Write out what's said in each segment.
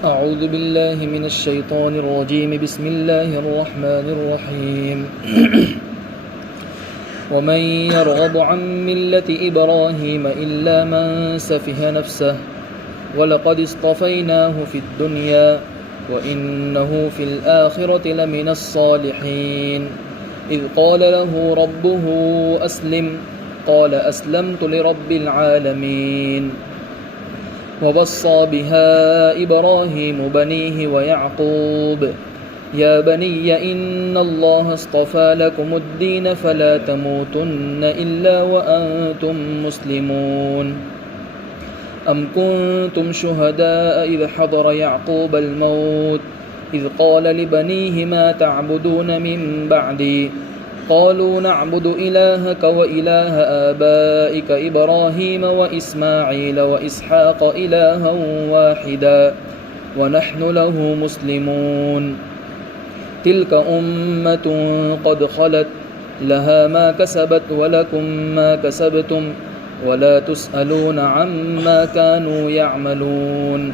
أعوذ بالله من الشيطان الرجيم بسم الله الرحمن الرحيم ومن يرغب عن ملة إبراهيم إلا من سفه نفسه ولقد اصطفيناه في الدنيا وإنه في الآخرة لمن الصالحين إذ قال له ربه أسلم قال أسلمت لرب العالمين ووصى بها إبراهيم بنيه ويعقوب يا بني إن الله اصطفى لكم الدين فلا تموتن إلا وأنتم مسلمون أم كنتم شهداء إذ حضر يعقوب الموت إذ قال لبنيه ما تعبدون من بعدي قالوا نعبد إلهك وإله آبائك إبراهيم وإسماعيل وإسحاق إلها واحدا ونحن له مسلمون تلك أمة قد خلت لها ما كسبت ولكم ما كسبتم ولا تسألون عما كانوا يعملون۔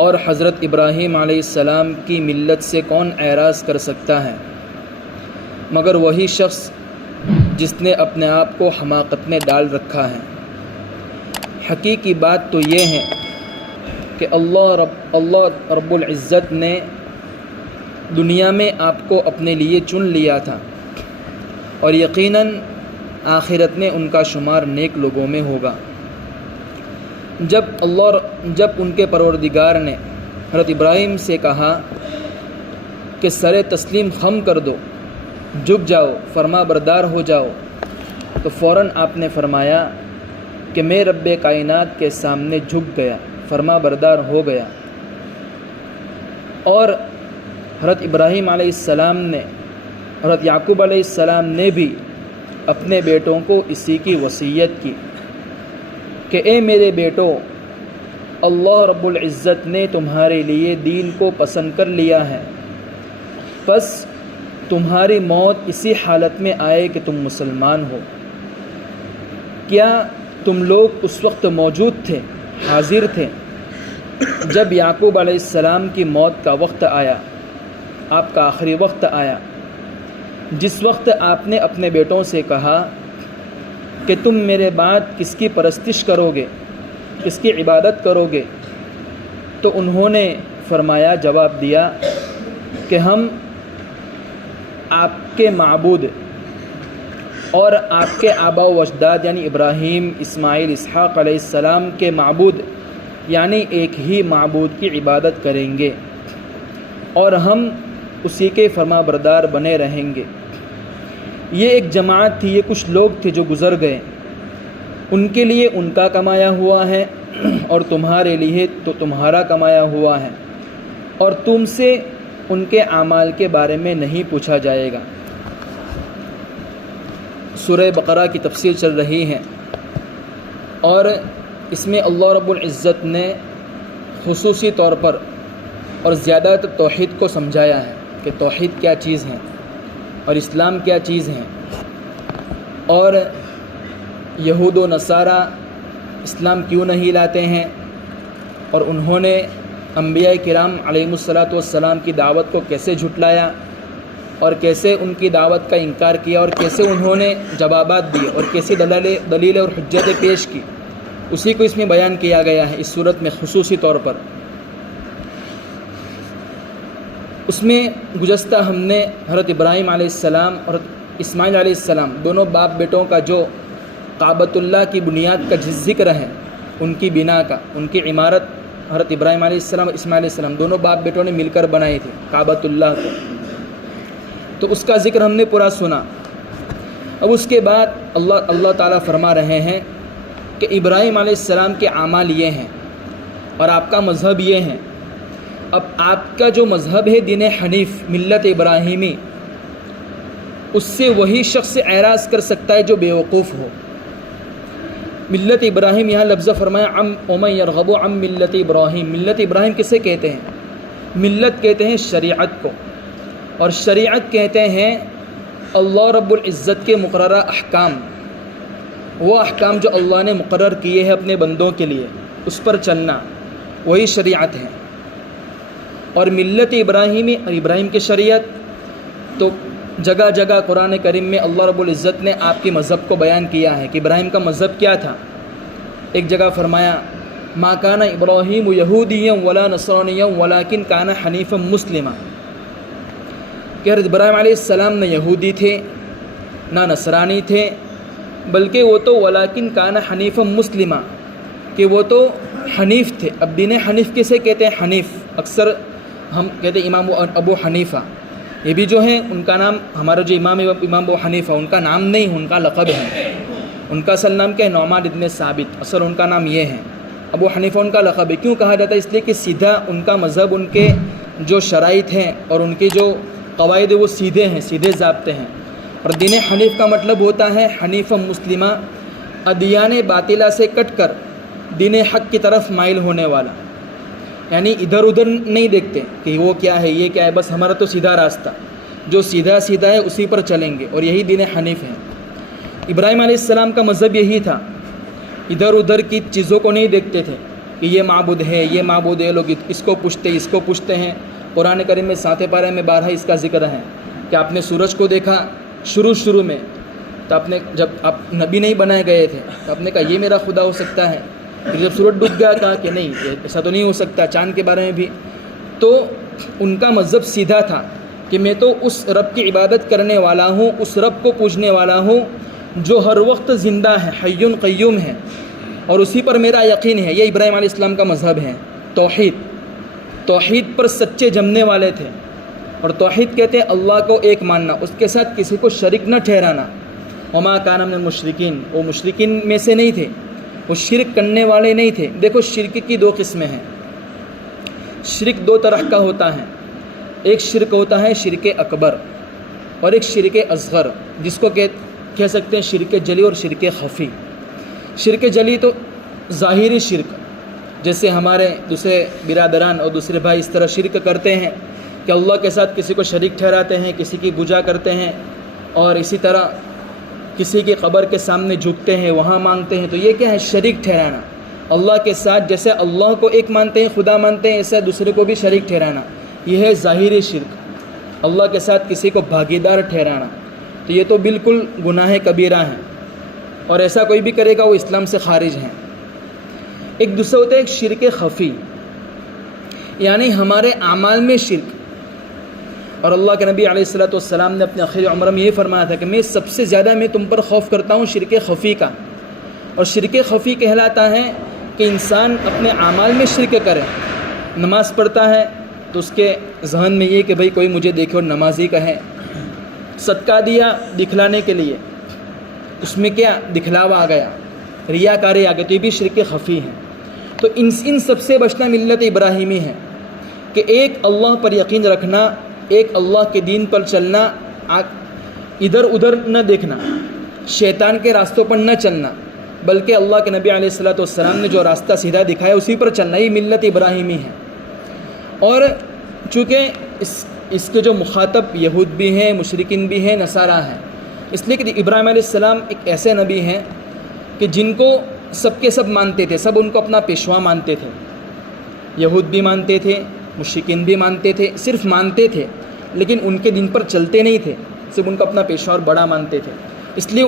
اور حضرت ابراہیم علیہ السلام کی ملت سے کون اعراض کر سکتا ہے مگر وہی شخص جس نے اپنے آپ کو حماقت میں ڈال رکھا ہے۔ حقیقی بات تو یہ ہے کہ اللہ رب العزت نے دنیا میں آپ کو اپنے لیے چن لیا تھا اور یقیناً آخرت میں ان کا شمار نیک لوگوں میں ہوگا۔ جب ان کے پروردگار نے حضرت ابراہیم سے کہا کہ سر تسلیم خم کر دو، جھک جاؤ، فرما بردار ہو جاؤ، تو فوراً آپ نے فرمایا کہ میں رب کائنات کے سامنے جھک گیا، فرما بردار ہو گیا۔ اور حضرت ابراہیم علیہ السلام نے، حضرت یعقوب علیہ السلام نے بھی اپنے بیٹوں کو اسی کی وصیت کی کہ اے میرے بیٹو، اللہ رب العزت نے تمہارے لیے دین کو پسند کر لیا ہے، پس تمہاری موت اسی حالت میں آئے کہ تم مسلمان ہو۔ کیا تم لوگ اس وقت موجود تھے، حاضر تھے جب یعقوب علیہ السلام کی موت کا وقت آیا، آپ کا آخری وقت آیا، جس وقت آپ نے اپنے بیٹوں سے کہا کہ تم میرے بعد کس کی پرستش کرو گے، کس کی عبادت کرو گے؟ تو انہوں نے فرمایا، جواب دیا کہ ہم آپ کے معبود اور آپ کے آباء و اجداد یعنی ابراہیم، اسماعیل، اسحاق علیہ السلام کے معبود یعنی ایک ہی معبود کی عبادت کریں گے اور ہم اسی کے فرما بردار بنے رہیں گے۔ یہ ایک جماعت تھی، یہ کچھ لوگ تھے جو گزر گئے، ان کے لیے ان کا کمایا ہوا ہے اور تمہارے لیے تو تمہارا کمایا ہوا ہے، اور تم سے ان کے اعمال کے بارے میں نہیں پوچھا جائے گا۔ سورہ بقرہ کی تفسیر چل رہی ہے اور اس میں اللہ رب العزت نے خصوصی طور پر اور زیادہ تر توحید کو سمجھایا ہے کہ توحید کیا چیز ہے اور اسلام کیا چیز ہے۔ اور یہود و نصارہ اسلام کیوں نہیں لاتے ہیں، اور انہوں نے انبیاء کرام علیہم الصلاۃ والسلام کی دعوت کو کیسے جھٹلایا اور کیسے ان کی دعوت کا انکار کیا اور کیسے انہوں نے جوابات دیے اور کیسی دلیلیں اور حجتیں پیش کی، اسی کو اس میں بیان کیا گیا ہے اس صورت میں خصوصی طور پر۔ اس میں گزشتہ ہم نے حضرت ابراہیم علیہ السلام اور اسماعیل علیہ السلام دونوں باپ بیٹوں کا جو کعبۃ اللہ کی بنیاد کا ذکر ہے، ان کی بنا کا، ان کی عمارت حضرت ابراہیم علیہ السلام اور اسماعیل علیہ السلام دونوں باپ بیٹوں نے مل کر بنائی تھی کعبۃ اللہ کو، تو اس کا ذکر ہم نے پورا سنا۔ اب اس کے بعد اللہ تعالیٰ فرما رہے ہیں کہ ابراہیم علیہ السلام کے اعمال یہ ہیں اور آپ کا مذہب یہ ہے۔ اب آپ کا جو مذہب ہے دین حنیف، ملت ابراہیمی، اس سے وہی شخص اعراض کر سکتا ہے جو بیوقوف ہو۔ ملت ابراہیم، یہاں لفظ فرمایا ومن یرغب عن ملت ابراہیم۔ ملت ابراہیم کسے کہتے ہیں؟ ملت کہتے ہیں شریعت کو، اور شریعت کہتے ہیں اللہ رب العزت کے مقررہ احکام، وہ احکام جو اللہ نے مقرر کیے ہیں اپنے بندوں کے لیے، اس پر چلنا وہی شریعت ہے. اور ملت ابراہیمی اور ابراہیم کی شریعت تو جگہ جگہ قرآن کریم میں اللہ رب العزت نے آپ کے مذہب کو بیان کیا ہے کہ ابراہیم کا مذہب کیا تھا. ایک جگہ فرمایا ما کان ابراہیم یہودیا ولا نصرانیا ولکن کان حنیفا مسلما، کہ حضرت ابراہیم علیہ السلام نہ یہودی تھے نہ نصرانی تھے، بلکہ وہ تو ولکن کان حنیفا مسلما، کہ وہ تو حنیف تھے. اب دین حنیف کسے کہتے ہیں؟ حنیف اکثر ہم کہتے ہیں امام ابو حنیفہ، یہ بھی جو ہے ان کا نام، ہمارا جو امام ابو حنیفہ ان کا نام نہیں، ان کا لقب ہے. ان کا اصل نام کیا ہے؟ نعمان ابن ثابت، اصل ان کا نام یہ ہے. ابو حنیفہ ان کا لقب ہے. کیوں کہا جاتا ہے؟ اس لیے کہ سیدھا ان کا مذہب، ان کے جو شرائط ہیں اور ان کے جو قواعد وہ سیدھے ہیں، سیدھے ضابطے ہیں. اور دین حنیف کا مطلب ہوتا ہے حنیف مسلمہ، ادیان باطلہ سے کٹ کر دین حق کی طرف مائل ہونے والا. یعنی ادھر ادھر نہیں دیکھتے کہ وہ کیا ہے یہ کیا ہے، بس ہمارا تو سیدھا راستہ، جو سیدھا سیدھا ہے اسی پر چلیں گے، اور یہی دین حنیف ہے. ابراہیم علیہ السلام کا مذہب یہی تھا، ادھر ادھر کی چیزوں کو نہیں دیکھتے تھے کہ یہ معبود ہے یہ معبود ہے، لوگ اس کو پوچھتے ہیں. قرآن کریم میں 7 پارے میں 12 اس کا ذکر ہے کہ آپ نے سورج کو دیکھا شروع میں، تو آپ نے جب آپ نبی نہیں بنائے گئے تھے تو آپ نے کہا یہ میرا خدا ہو سکتا ہے. پھر جب سورج ڈوب گیا کہا کہ نہیں ایسا تو نہیں ہو سکتا. چاند کے بارے میں بھی تو ان کا مذہب سیدھا تھا کہ میں تو اس رب کی عبادت کرنے والا ہوں، اس رب کو پوجنے والا ہوں جو ہر وقت زندہ ہے، حی قیوم ہے، اور اسی پر میرا یقین ہے. یہ ابراہیم علیہ السلام کا مذہب ہے. توحید پر سچے جمنے والے تھے. اور توحید کہتے ہیں اللہ کو ایک ماننا، اس کے ساتھ کسی کو شریک نہ ٹھہرانا. وما کان من المشرکین، وہ مشرکین میں سے نہیں تھے، وہ شرک کرنے والے نہیں تھے. دیکھو شرک کی 2 قسمیں ہیں. شرک 2 طرح کا ہوتا ہے. ایک شرک ہوتا ہے شرک اکبر، اور ایک شرک اصغر، جس کو کہہ سکتے ہیں شرک جلی اور شرک خفی. شرک جلی تو ظاہری شرک، جیسے ہمارے دوسرے برادران اور دوسرے بھائی اس طرح شرک کرتے ہیں کہ اللہ کے ساتھ کسی کو شریک ٹھہراتے ہیں، کسی کی پوجا کرتے ہیں، اور اسی طرح کسی کی قبر کے سامنے جھکتے ہیں، وہاں مانگتے ہیں. تو یہ کیا ہے؟ شریک ٹھہرانا. اللہ کے ساتھ جیسے اللہ کو ایک مانتے ہیں، خدا مانتے ہیں، ایسے دوسرے کو بھی شریک ٹھہرانا. یہ ہے ظاہری شرک، اللہ کے ساتھ کسی کو بھاگیدار ٹھہرانا. تو یہ تو بالکل گناہ کبیرہ ہے، اور ایسا کوئی بھی کرے گا وہ اسلام سے خارج ہے. ایک دوسرا ہوتا ہے ایک شرک خفی، یعنی ہمارے اعمال میں شرک. اور اللہ کے نبی علیہ الصلوۃ والسلام نے اپنے آخری عمر میں یہ فرمایا تھا کہ میں سب سے زیادہ میں تم پر خوف کرتا ہوں شرک خفی کا. اور شرک خفی کہلاتا ہے کہ انسان اپنے اعمال میں شرک کرے. نماز پڑھتا ہے تو اس کے ذہن میں یہ کہ بھئی کوئی مجھے دیکھے اور نمازی کہے. صدقہ دیا دکھلانے کے لیے، اس میں کیا دکھلاوا آ گیا، ریاکاری آ گئی، تو یہ بھی شرک خفی ہے. تو ان سب سے بچنا ملت ابراہیمی ہے کہ ایک اللہ پر یقین رکھنا، ایک اللہ کے دین پر چلنا، ادھر ادھر نہ دیکھنا، شیطان کے راستوں پر نہ چلنا، بلکہ اللہ کے نبی علیہ الصلوۃ والسلام نے جو راستہ سیدھا دکھایا اسی پر چلنا. یہ ملت ابراہیمی ہے. اور چونکہ اس کے جو مخاطب یہود بھی ہیں، مشرکین بھی ہیں، نصارہ ہیں، اس لیے کہ ابراہیم علیہ السلام ایک ایسے نبی ہیں کہ جن کو سب کے سب مانتے تھے، سب ان کو اپنا پیشوا مانتے تھے. یہود بھی مانتے تھے، مشرکین بھی مانتے تھے. صرف مانتے تھے لیکن ان کے دین پر چلتے نہیں تھے، صرف ان کو اپنا پیشوا اور بڑا مانتے تھے. اس لیے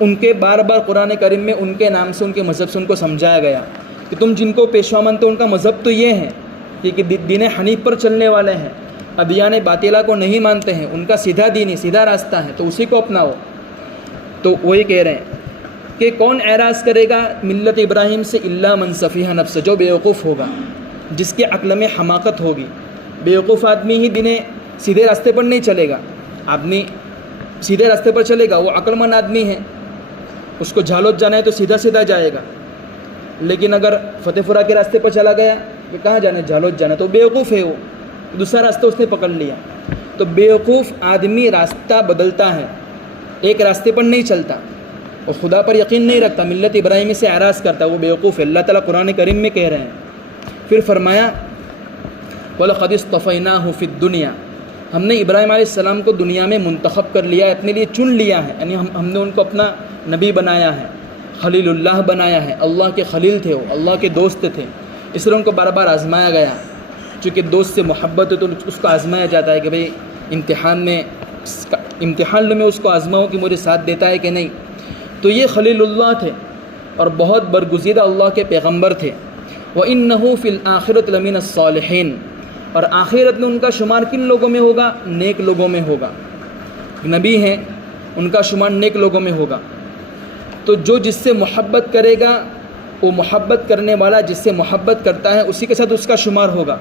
ان کے بار بار قرآن کریم میں ان کے نام سے، ان کے مذہب سے ان کو سمجھایا گیا کہ تم جن کو پیشوا مانتے ہو ان کا مذہب تو یہ ہے کہ دین حنیف پر چلنے والے ہیں، ادیان باطلہ کو نہیں مانتے ہیں، ان کا سیدھا دین ہے، سیدھا راستہ ہے، تو اسی کو اپناؤ. تو وہی کہہ رہے ہیں کہ کون اعراض کرے گا ملت ابراہیم سے الا من سفیہ نفس، جو بیوقوف ہوگا، جس کے عقل میں حماقت ہوگی. بیوقوف آدمی ہی دین سیدھے راستے پر نہیں چلے گا. آدمی سیدھے راستے پر چلے گا وہ عقل مند آدمی ہے، اس کو جھالوت جانا ہے تو سیدھا سیدھا جائے گا. لیکن اگر فتح پورہ کے راستے پر چلا گیا کہ کہاں جانا ہے، جھالوت جانا، تو بیوقوف ہے، وہ دوسرا راستہ اس نے پکڑ لیا. تو بیوقوف آدمی راستہ بدلتا ہے، ایک راستے پر نہیں چلتا، اور خدا پر یقین نہیں رکھتا، ملت ابراہیمی سے اعراض کرتا، وہ بیوقوف ہے. اللہ تعالیٰ قرآن کریم میں کہہ رہے ہیں. پھر فرمایا وَلَقَدِ اصْطَفَيْنَاهُ فِي الدُّنْيَا، ہم نے ابراہیم علیہ السلام کو دنیا میں منتخب کر لیا، اپنے لیے چن لیا ہے، یعنی ہم نے ان کو اپنا نبی بنایا ہے. خلیل اللہ بنایا ہے، اللہ کے خلیل تھے، وہ اللہ کے دوست تھے، اس لیے ان کو بار بار آزمایا گیا۔ چونکہ دوست سے محبت ہے تو اس کو آزمایا جاتا ہے کہ بھئی امتحان میں اس کو آزماؤ کہ مجھے ساتھ دیتا ہے کہ نہیں۔ تو یہ خلیل اللہ تھے اور بہت برگزیدہ اللہ کے پیغمبر تھے۔ وَإِنَّهُ فِي الْآخِرَةِ لَمِنَ الصَّالِحِينَ، اور آخرت میں ان کا شمار کن لوگوں میں ہوگا؟ نیک لوگوں میں ہوگا۔ نبی ہیں، ان کا شمار نیک لوگوں میں ہوگا۔ تو جو جس سے محبت کرے گا، وہ محبت کرنے والا جس سے محبت کرتا ہے اسی کے ساتھ اس کا شمار ہوگا۔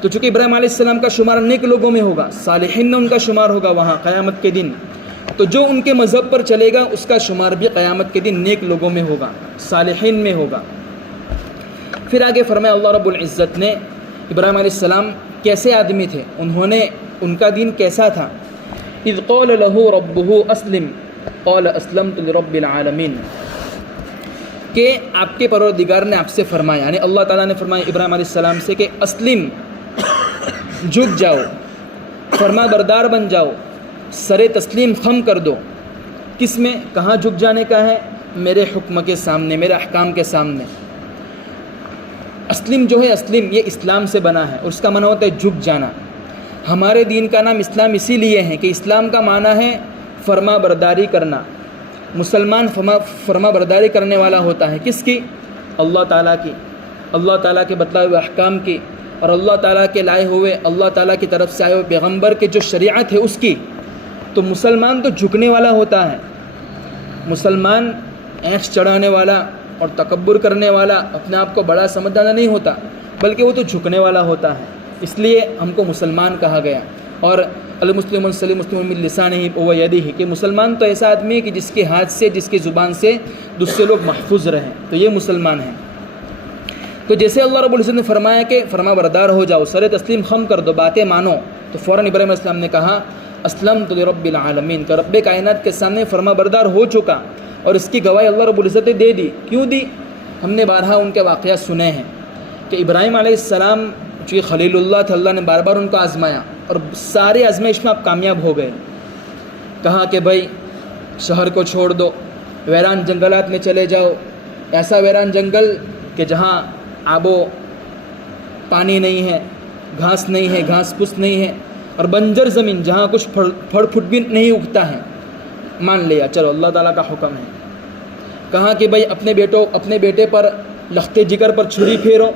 تو چونکہ ابراہیم علیہ السلام کا شمار نیک لوگوں میں ہوگا، صالحین میں ان کا شمار ہوگا وہاں قیامت کے دن، تو جو ان کے مذہب پر چلے گا اس کا شمار بھی قیامت کے دن نیک لوگوں میں ہوگا، صالحین میں ہوگا۔ پھر آگے فرمایا اللہ رب العزت نے ابراہیم علیہ السلام کیسے آدمی تھے، ان کا دین کیسا تھا۔ اذ قال له ربه اسلم قال اسلمت لرب العالمین، کہ آپ کے پروردگار نے آپ سے فرمایا، یعنی اللہ تعالیٰ نے فرمایا ابراہیم علیہ السلام سے کہ اسلم، جھک جاؤ، فرما بردار بن جاؤ، سر تسلیم خم کر دو۔ کس میں؟ کہاں جھک جانے کا ہے؟ میرے حکم کے سامنے، میرے احکام کے سامنے۔ اسلم جو ہے، اسلم یہ اسلام سے بنا ہے اور اس کا معنی ہوتا ہے جھک جانا۔ ہمارے دین کا نام اسلام اسی لیے ہے کہ اسلام کا معنی ہے فرما برداری کرنا۔ مسلمان فرما برداری کرنے والا ہوتا ہے، کس کی؟ اللہ تعالیٰ کی، اللہ تعالیٰ کے بتلائے ہوئے احکام کی، اور اللہ تعالیٰ کے لائے ہوئے، اللہ تعالیٰ کی طرف سے آئے ہوئے پیغمبر کے جو شریعت ہے اس کی۔ تو مسلمان تو جھکنے والا ہوتا ہے۔ مسلمان عیش چڑھانے والا اور تکبر کرنے والا، اپنے آپ کو بڑا سمجھنا نہیں ہوتا، بلکہ وہ تو جھکنے والا ہوتا ہے۔ اس لیے ہم کو مسلمان کہا گیا۔ اور المسلم سلیم مسلم من لسانہ و یدہ، کہ مسلمان تو ایسا آدمی ہے کہ جس کے ہاتھ سے، جس کی زبان سے دوسرے لوگ محفوظ رہیں، تو یہ مسلمان ہیں۔ تو جیسے اللہ رب العزت نے فرمایا کہ فرما بردار ہو جاؤ، سر تسلیم خم کر دو، باتیں مانو، تو فوراً ابراہیم علیہ السلام نے کہا اسلمت لرب العالمین، کہ رب کائنات کے سامنے فرما بردار ہو چکا، اور اس کی گواہی اللہ رب العزت نے دے دی۔ کیوں دی؟ ہم نے بارہا ان کے واقعات سنے ہیں کہ ابراہیم علیہ السلام چونکہ خلیل اللہ تھے، اللہ نے بار بار ان کو آزمایا اور سارے آزمائش میں آپ کامیاب ہو گئے۔ کہا کہ بھائی شہر کو چھوڑ دو، ویران جنگلات میں چلے جاؤ، ایسا ویران جنگل کہ جہاں آب و پانی نہیں ہے، گھاس نہیں ہے، گھاس پھوس نہیں ہے، اور بنجر زمین جہاں کچھ پھڑ پھٹ بھی نہیں اگتا ہے۔ مان لیا، چلو اللہ تعالیٰ کا حکم ہے۔ کہا کہ بھائی اپنے بیٹے پر لختے جگر پر چھری پھیرو،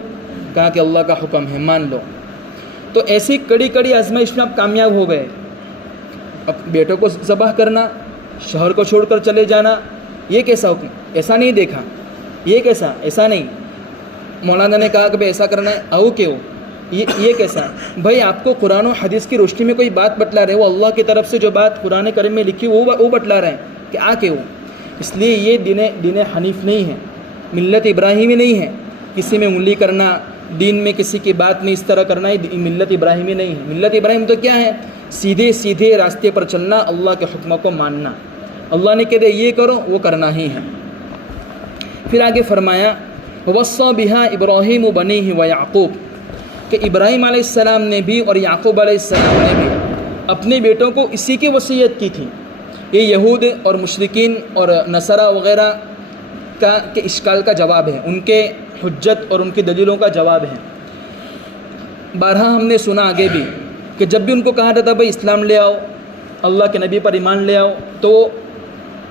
کہا کہ اللہ کا حکم ہے، مان لو۔ تو ایسی کڑی کڑی آزمائش میں آپ کامیاب ہو گئے۔ اب بیٹوں کو ذبح کرنا، شہر کو چھوڑ کر چلے جانا، یہ کیسا حکم؟ ایسا نہیں دیکھا، یہ کیسا؟ ایسا نہیں۔ مولانا نے کہا کہ بھائی ایسا کرنا ہے، آؤ کہ ہو، یہ کیسا؟ بھائی آپ کو قرآن و حدیث کی روشنی میں کوئی بات بتلا رہے، وہ اللہ کی طرف سے جو بات قرآن کریم میں لکھی وہ بتلا رہے ہیں کہ آ کے ہو۔ اس لیے یہ دین حنیف نہیں ہے، ملت ابراہیمی نہیں ہے۔ کسی میں انگلی کرنا، دین میں کسی کی بات نہیں اس طرح کرنا، یہ ملت ابراہیمی نہیں ہے۔ ملت ابراہیم تو کیا ہے؟ سیدھے راستے پر چلنا، اللہ کے حکموں کو ماننا۔ اللہ نے کہہ دے یہ کرو، وہ کرنا ہی ہے۔ پھر آگے فرمایا وَوَصَّى بِهَا إِبْرَاهِيمُ بَنِيهِ وَيَعْقُوبُ، کہ ابراہیم علیہ السلام نے بھی اور یعقوب علیہ السلام نے بھی اپنے بیٹوں کو اسی کی وصیت کی تھی۔ یہ یہود اور مشرکین اور نصارہ وغیرہ کے اشکال کا جواب ہے، ان کے حجت اور ان کی دلیلوں کا جواب ہے۔ بارہا ہم نے سنا آگے بھی کہ جب بھی ان کو کہا جاتا بھائی اسلام لے آؤ، اللہ کے نبی پر ایمان لے آؤ، تو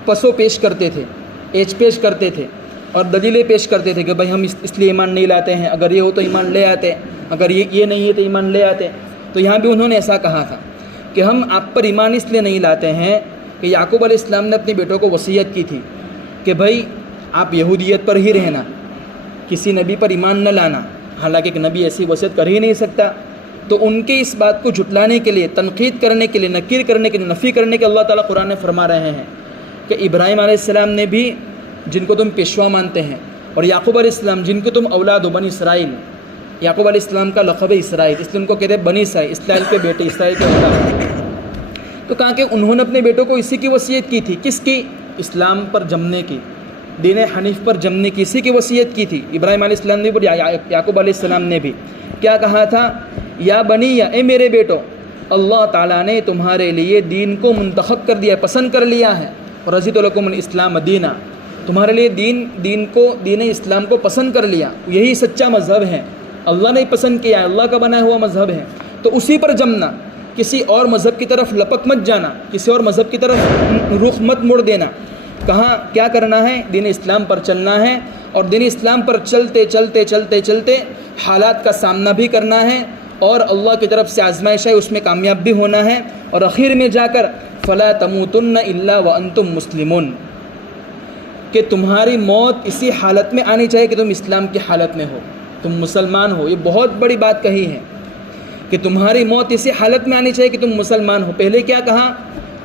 پسو پیش کرتے تھے، ایچ پیش کرتے تھے اور دلیلیں پیش کرتے تھے کہ بھائی ہم اس لیے ایمان نہیں لاتے ہیں، اگر یہ ہو تو ایمان لے آتے، اگر یہ نہیں ہے تو ایمان لے آتے۔ تو یہاں بھی انہوں نے ایسا کہا تھا کہ ہم آپ پر ایمان اس لیے نہیں لاتے ہیں کہ یعقوب علیہ السلام نے اپنے بیٹوں کو وصیت کی تھی کہ بھائی آپ یہودیت پر ہی رہنا، کسی نبی پر ایمان نہ لانا، حالانکہ ایک نبی ایسی وصیت کر ہی نہیں سکتا۔ تو ان کے اس بات کو جھٹلانے کے لیے، تنقید کرنے کے لیے، نکیر کرنے کے لیے، نفی کرنے کے اللہ تعالیٰ قرآن میں فرما رہے ہیں کہ ابراہیم علیہ السلام نے بھی، جن کو تم پیشوا مانتے ہیں، اور یعقوب علیہ السلام جن کو تم اولاد ہو، بنی اسرائیل، یعقوب علیہ السلام کا لقب ہے اسرائیل، اس لیے ان کو کہتے ہیں بنی اسرائیل، اسرائیل کے بیٹے، اسرائیل کے اولاد۔ تو کہا کہ انہوں نے اپنے بیٹوں کو اسی کی وصیت کی تھی، کس کی؟ اسلام پر جمنے کی، دین حنیف پر جمنے کی، اسی کی وصیت کی تھی ابراہیم علیہ السلام نے بھی اور یعقوب علیہ السلام نے بھی۔ کیا کہا تھا؟ یا بنی، یا اے میرے بیٹو، اللہ تعالیٰ نے تمہارے لیے دین کو منتخب کر دیا، پسند کر لیا ہے، رضیت لکم الاسلام دینا، تمہارے لیے دین اسلام کو پسند کر لیا، یہی سچا مذہب ہے، اللہ نے پسند کیا ہے، اللہ کا بنایا ہوا مذہب ہے، تو اسی پر جمنا، کسی اور مذہب کی طرف لپک مت جانا، کسی اور مذہب کی طرف رخ مت موڑ دینا۔ کہاں کیا کرنا ہے؟ دین اسلام پر چلنا ہے، اور دین اسلام پر چلتے حالات کا سامنا بھی کرنا ہے، اور اللہ کی طرف سے آزمائش ہے، اس میں کامیاب بھی ہونا ہے، اور آخر میں جا کر فلا تموتن الا وانتم مسلمون، کہ تمہاری موت اسی حالت میں آنی چاہیے کہ تم اسلام کی حالت میں ہو، تم مسلمان ہو۔ یہ بہت بڑی بات کہی ہے کہ تمہاری موت اسی حالت میں آنی چاہیے کہ تم مسلمان ہو۔ پہلے کیا کہا؟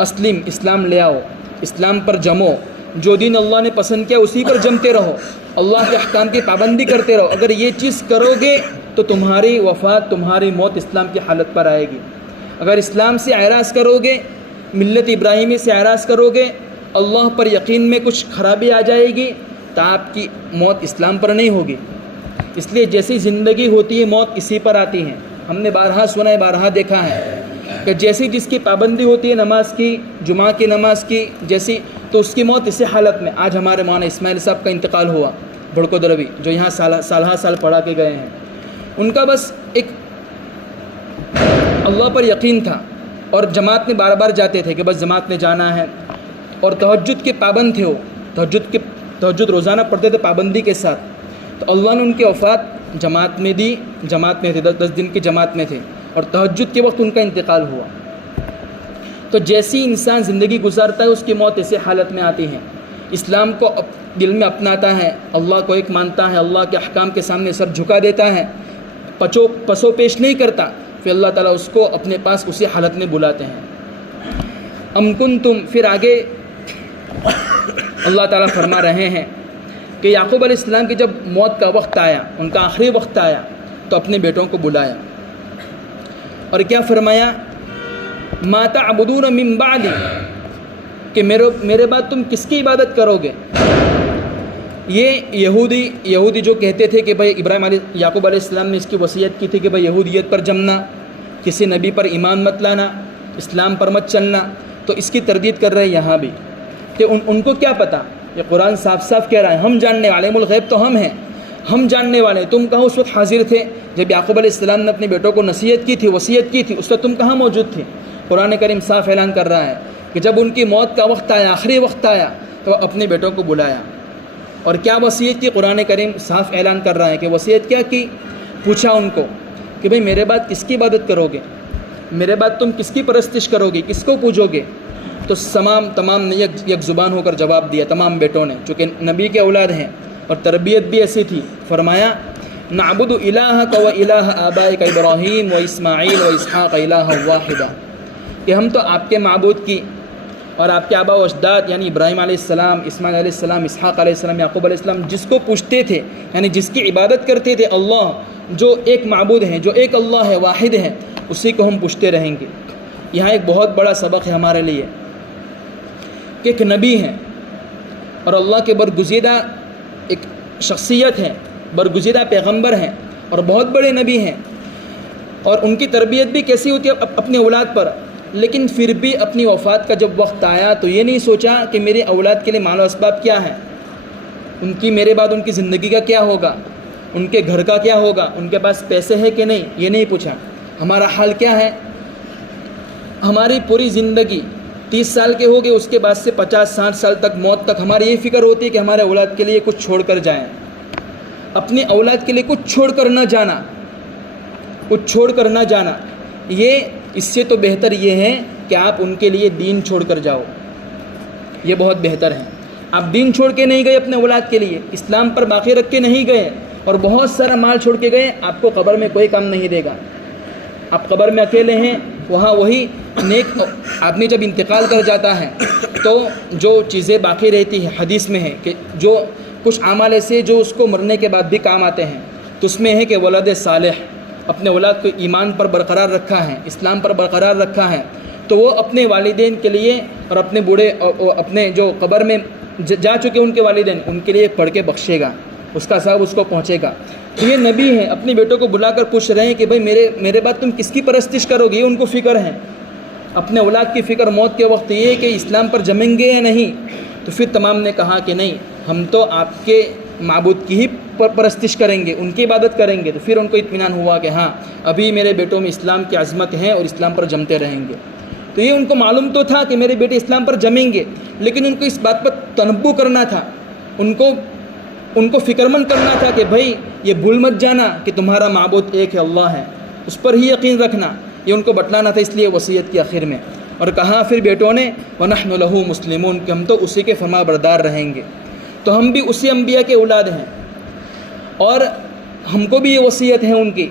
اسلم، اسلام لے آؤ، اسلام پر جمو، جو دین اللہ نے پسند کیا اسی پر جمتے رہو، اللہ کے احکام کی پابندی کرتے رہو۔ اگر یہ چیز کرو گے تو تمہاری وفات، تمہاری موت اسلام کی حالت پر آئے گی۔ اگر اسلام سے اعراض کرو گے، ملت ابراہیمی سے اعراض کرو گے، اللہ پر یقین میں کچھ خرابی آ جائے گی تو آپ کی موت اسلام پر نہیں ہوگی۔ اس لیے جیسی زندگی ہوتی ہے موت اسی پر آتی ہے۔ ہم نے بارہا سنا ہے، بارہا دیکھا ہے کہ جیسی جس کی پابندی ہوتی ہے نماز کی، جمعہ کی نماز کی جیسی، تو اس کی موت اسی حالت میں۔ آج ہمارے مولانا اسماعیل صاحب کا انتقال ہوا، بھڑکو دروی، جو یہاں سالہ سال پڑھا کے گئے ہیں۔ ان کا بس ایک اللہ پر یقین تھا، اور جماعت میں بار بار جاتے تھے کہ بس جماعت میں جانا ہے، اور تہجد کے پابند تھے وہ، تہجد روزانہ پڑھتے تھے پابندی کے ساتھ۔ تو اللہ نے ان کی وفات جماعت میں دی، جماعت میں تھے، 10 دن کی جماعت میں تھے، اور تہجد کے وقت ان کا انتقال ہوا۔ تو جیسی انسان زندگی گزارتا ہے اس کی موت ایسے حالت میں آتی ہے۔ اسلام کو دل میں اپناتا ہے، اللہ کو ایک مانتا ہے، اللہ کے احکام کے سامنے سر جھکا دیتا ہے، پسو پیش نہیں کرتا، پھر اللہ تعالیٰ اس کو اپنے پاس اسی حالت میں بلاتے ہیں۔ ام کنتم، پھر آگے اللہ تعالیٰ فرما رہے ہیں کہ یعقوب علیہ السلام کی جب موت کا وقت آیا، ان کا آخری وقت آیا، تو اپنے بیٹوں کو بلایا اور کیا فرمایا؟ ما تعبدون من بعدی، کہ میرے بعد تم کس کی عبادت کرو گے؟ یہ یہودی جو کہتے تھے کہ بھائی یعقوب علیہ السلام نے اس کی وصیت کی تھی کہ بھائی یہودیت پر جمنا، کسی نبی پر ایمان مت لانا، اسلام پر مت چلنا، تو اس کی تردید کر رہے ہیں یہاں بھی کہ ان کو کیا پتہ؟ یہ قرآن صاف صاف کہہ رہا ہے، ہم جاننے والے، علم الغیب تو ہم ہیں، ہم جاننے والے۔ تم کہاں اس وقت حاضر تھے جب یعقوب علیہ السلام نے اپنے بیٹوں کو نصیحت کی تھی، وصیت کی تھی؟ اس وقت تم کہاں موجود تھے؟ قرآن کریم صاف اعلان کر رہا ہے کہ جب ان کی موت کا وقت آیا، آخری وقت آیا، تو اپنے بیٹوں کو بلایا، اور کیا وصیت کی؟ قرآن کریم صاف اعلان کر رہا ہے کہ وصیت کیا کی؟ پوچھا ان کو کہ بھئی میرے بعد کس کی عبادت کرو گے؟ میرے بعد تم کس کی پرستش کرو گے؟ کس کو پوجو گے؟ تو تمام نے یک زبان ہو کر جواب دیا، تمام بیٹوں نے، چونکہ نبی کے اولاد ہیں اور تربیت بھی ایسی تھی۔ فرمایا نعبد الہک و الہ آبائک ابراہیم و اسماعیل و اسحاق الہا واحدا، کہ ہم تو آپ کے معبود کی اور آپ کے آبا و اجداد یعنی ابراہیم علیہ السلام، اسماعیل علیہ السلام، اسحاق علیہ السلام، یعقوب علیہ السلام جس کو پوچھتے تھے، یعنی جس کی عبادت کرتے تھے، اللہ جو ایک معبود ہے، جو ایک اللہ ہے، واحد ہے، اسی کو ہم پوچھتے رہیں گے۔ یہاں ایک بہت بڑا سبق ہے ہمارے لیے کہ ایک نبی ہے اور اللہ کے برگزیدہ ایک شخصیت ہے، برگزیدہ پیغمبر ہیں اور بہت بڑے نبی ہیں، اور ان کی تربیت بھی کیسی ہوتی ہے اپنے اولاد پر، لیکن پھر بھی اپنی وفات کا جب وقت آیا تو یہ نہیں سوچا کہ میرے اولاد کے لیے مال و اسباب کیا ہے، ان کی میرے بعد ان کی زندگی کا کیا ہوگا، ان کے گھر کا کیا ہوگا، ان کے پاس پیسے ہیں کہ نہیں، یہ نہیں پوچھا، ہمارا حال کیا ہے۔ ہماری پوری زندگی 30 سال کے ہو گئے، اس کے بعد سے 50-60 سال تک، موت تک ہماری یہ فکر ہوتی ہے کہ ہمارے اولاد کے لیے کچھ چھوڑ کر جائیں، اپنی اولاد کے لیے کچھ چھوڑ کر نہ جانا، کچھ چھوڑ کر نہ جانا۔ اس سے تو بہتر یہ ہے کہ آپ ان کے لیے دین چھوڑ کر جاؤ، یہ بہت بہتر ہے۔ آپ دین چھوڑ کے نہیں گئے اپنے اولاد کے لیے، اسلام پر باقی رکھ کے نہیں گئے اور بہت سارا مال چھوڑ کے گئے، آپ کو قبر میں کوئی کام نہیں دے گا۔ آپ قبر میں اکیلے ہیں، وہاں وہی نیک آدمی جب انتقال کر جاتا ہے تو جو چیزیں باقی رہتی ہیں، حدیث میں ہے کہ جو کچھ اعمال ایسے جو اس کو مرنے کے بعد بھی کام آتے ہیں، تو اس میں ہے کہ ولد صالح، اپنے اولاد کو ایمان پر برقرار رکھا ہے، اسلام پر برقرار رکھا ہے، تو وہ اپنے والدین کے لیے اور اپنے بوڑھے اپنے جو قبر میں جا چکے ان کے والدین، ان کے لیے پڑھ کے بخشے گا، اس کا ثواب اس کو پہنچے گا۔ تو یہ نبی ہیں، اپنے بیٹوں کو بلا کر پوچھ رہے ہیں کہ بھائی میرے بعد تم کس کی پرستش کرو گے، یہ ان کو فکر ہے، اپنے اولاد کی فکر موت کے وقت یہ ہے کہ اسلام پر جمیں گے یا نہیں۔ تو پھر تمام نے کہا کہ نہیں، ہم تو آپ کے معبود کی ہی پرستش کریں گے، ان کی عبادت کریں گے۔ تو پھر ان کو اطمینان ہوا کہ ہاں ابھی میرے بیٹوں میں اسلام کی عظمت ہے اور اسلام پر جمتے رہیں گے۔ تو یہ ان کو معلوم تو تھا کہ میرے بیٹے اسلام پر جمیں گے، لیکن ان کو اس بات پر تنبؤ کرنا تھا، ان کو فکر مند کرنا تھا کہ بھائی یہ بھول مت جانا کہ تمہارا معبود ایک ہے، اللہ ہے، اس پر ہی یقین رکھنا۔ یہ ان کو بتلانا تھا، اس لیے وصیت کی آخر میں اور کہا پھر بیٹوں نے وَنَحْنُ لَهُ مُسْلِمُونَ کہ ہم تو اسی کے فرما بردار رہیں گے۔ تو ہم بھی اسی انبیاء کے اولاد ہیں اور ہم کو بھی یہ وصیت ہے ان کی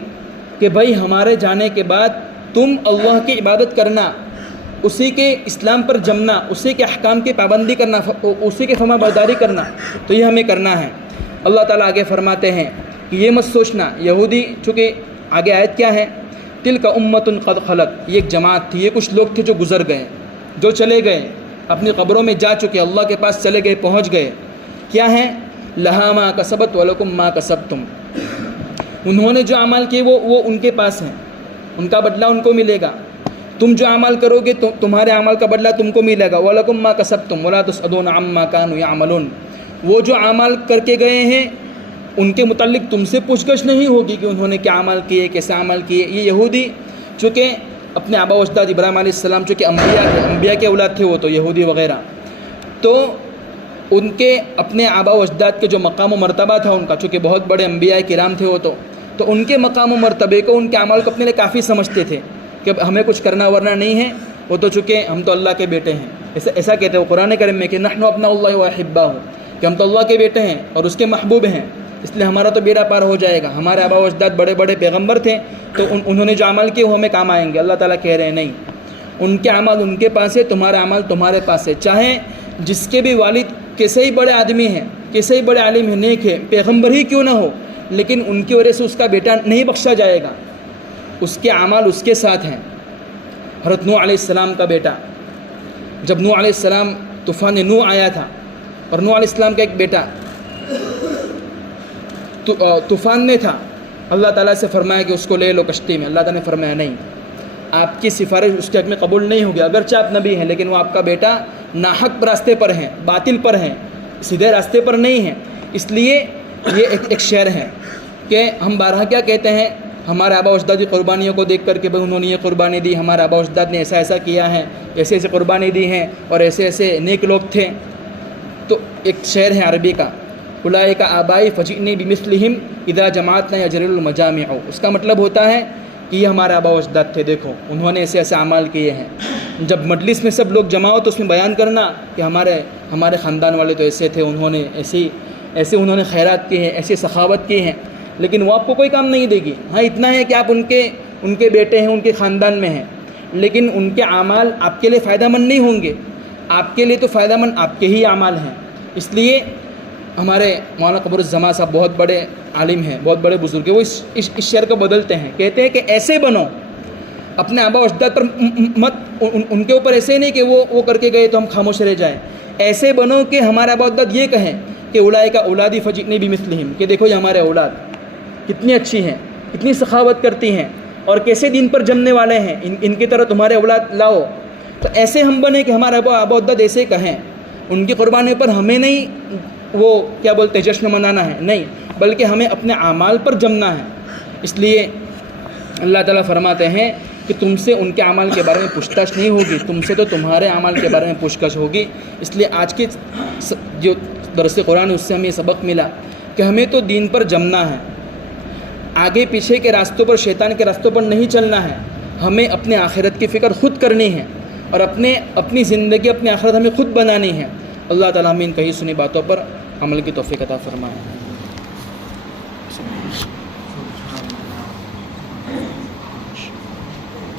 کہ بھائی ہمارے جانے کے بعد تم اللہ کی عبادت کرنا، اسی کے اسلام پر جمنا، اسی کے احکام کی پابندی کرنا، اسی کے فرما برداری کرنا، تو یہ ہمیں کرنا ہے۔ اللہ تعالیٰ آگے فرماتے ہیں کہ یہ مت سوچنا یہودی، چونکہ آگے آیت کیا ہے، تلک امۃ قد خلت، یہ ایک جماعت تھی، یہ کچھ لوگ تھے جو گزر گئے، جو چلے گئے، اپنی قبروں میں جا چکے، اللہ کے پاس چلے گئے، پہنچ گئے۔ کیا ہیں؟ لہا ما کسبت ولکم ما کسبتم، انہوں نے جو اعمال کیے وہ ان کے پاس ہیں، ان کا بدلہ ان کو ملے گا۔ تم جو اعمال کرو گے تمہارے اعمال کا بدلہ تم کو ملے گا۔ وَلَكُمْ مَا كَسَبْتُمْ وَلَا تُسْأَلُونَ عَمَّا كَانُوا يَعْمَلُونَ، وہ جو اعمال کر کے گئے ہیں ان کے متعلق تم سے پوچھ گچھ نہیں ہوگی کہ انہوں نے کیا عمل کیے، کیسے عمل کیے۔ یہ یہودی چونکہ اپنے آبا و اجداد ابراہیم علیہ السلام چونکہ انبیاء تھے، انبیاء کے اولاد تھے وہ تو یہودی وغیرہ، تو ان کے اپنے آبا و اجداد کے جو مقام و مرتبہ تھا ان کا، چونکہ بہت بڑے انبیاء کرام تھے وہ تو ان کے مقام و مرتبے کو، ان کے اعمال کو اپنے لیے کافی سمجھتے تھے کہ ہمیں کچھ کرنا ورنا نہیں ہے، وہ تو چونکہ ہم تو اللہ کے بیٹے ہیں، ایسا کہتے ہیں وہ قرآن کریم میں کہ نحن ابناء اللہ واحباہ، کہ ہم تو اللہ کے بیٹے ہیں اور اس کے محبوب ہیں، اس لیے ہمارا تو بیڑا پار ہو جائے گا۔ ہمارے آبا و اجداد بڑے بڑے پیغمبر تھے تو انہوں نے جو عمل کیے وہ ہمیں کام آئیں گے۔ اللہ تعالیٰ کہہ رہے ہیں نہیں، ان کے اعمال ان کے پاس ہے، تمہارا عمل تمہارے پاس ہے۔ چاہے جس کے بھی والد کیسے ہی بڑے آدمی ہیں، کیسے ہی بڑے عالم ہیں، نیک ہے، پیغمبر ہی کیوں نہ ہو، لیکن ان کی وجہ سے اس کا بیٹا نہیں بخشا جائے گا، اس کے اعمال اس کے ساتھ ہیں۔ حضرت نوح علیہ السلام کا بیٹا، جب نوح علیہ السلام طوفان نوح آیا تھا اور نوح علیہ السلام کا ایک بیٹا طوفان میں تھا، اللہ تعالیٰ سے فرمایا کہ اس کو لے لو کشتی میں۔ اللہ تعالیٰ نے فرمایا نہیں، آپ کی سفارش اس کے حق میں قبول نہیں ہوگی، اگرچہ آپ نبی ہیں لیکن وہ آپ کا بیٹا ناحق راستے پر ہیں، باطل پر ہیں، سیدھے راستے پر نہیں ہیں۔ اس لیے یہ ایک شعر ہے کہ ہم بارہا کیا کہتے ہیں ہمارے آبا و اجداد کی قربانیوں کو دیکھ کر کے بھائی انہوں نے یہ قربانی دی، ہمارے آبا و اجداد نے ایسا ایسا کیا ہے، ایسے ایسے قربانی دی ہیں اور ایسے ایسے نیک لوگ تھے۔ تو ایک شعر ہے عربی کا، اولئک آبائی فجئنی بمثلہم اذا جماعتنا یجری المجامع، اس کا مطلب ہوتا ہے کہ یہ ہمارے آبا و اجداد تھے، دیکھو انہوں نے ایسے ایسے اعمال کیے ہیں۔ جب مجلس میں سب لوگ جمع ہو تو اس میں بیان کرنا کہ ہمارے خاندان والے تو ایسے تھے، انہوں نے ایسے انہوں نے خیرات کی ہیں، ایسی سخاوت کی ہیں، لیکن وہ آپ کو کوئی کام نہیں دے گی۔ ہاں اتنا ہے کہ آپ ان کے بیٹے ہیں، ان کے خاندان میں ہیں، لیکن ان کے اعمال آپ کے لیے فائدہ مند نہیں ہوں گے، آپ کے لیے تو فائدہ مند آپ کے ہی اعمال ہیں۔ اس لیے ہمارے مولانا قمر الزمان صاحب بہت بڑے عالم ہیں، بہت بڑے بزرگ ہیں، وہ اس شعر کو بدلتے ہیں، کہتے ہیں کہ ایسے بنو، اپنے آبا و اجداد پر مت ان کے اوپر ایسے نہیں کہ وہ کر کے گئے تو ہم خاموش رہ جائیں، ایسے بنو کہ ہمارے آبا و اجداد یہ کہیں کہ اولئک اولادی فجئنی بمثلہم، کہ دیکھو یہ ہمارے اولاد کتنی اچھی ہیں، کتنی سخاوت کرتی ہیں اور کیسے دین پر جمنے والے ہیں، ان کی طرح تمہارے اولاد لاؤ۔ تو ایسے ہم بنے کہ ہمارے آبا و اجداد ایسے کہیں، ان کی قربانی پر ہمیں نہیں وہ کیا بولتے جشن منانا ہے، نہیں، بلکہ ہمیں اپنے اعمال پر جمنا ہے۔ اس لیے اللہ تعالیٰ فرماتے ہیں کہ تم سے ان کے اعمال کے بارے میں پوچھ تاچھ نہیں ہوگی، تم سے تو تمہارے اعمال کے بارے میں پوچھ گچھ ہوگی۔ اس لیے آج کے جو درس قرآن ہے اس سے ہمیں سبق ملا کہ ہمیں تو دین پر جمنا ہے، آگے پیچھے کے راستوں پر، شیطان کے راستوں پر نہیں چلنا ہے، ہمیں اپنے آخرت کی فکر خود کرنی ہے اور اپنی زندگی، اپنی آخرت ہمیں خود بنانی ہے۔ اللہ تعالیٰ ہمیں ان کہی سنی باتوں پر عمل کی توفیق عطا فرمائے۔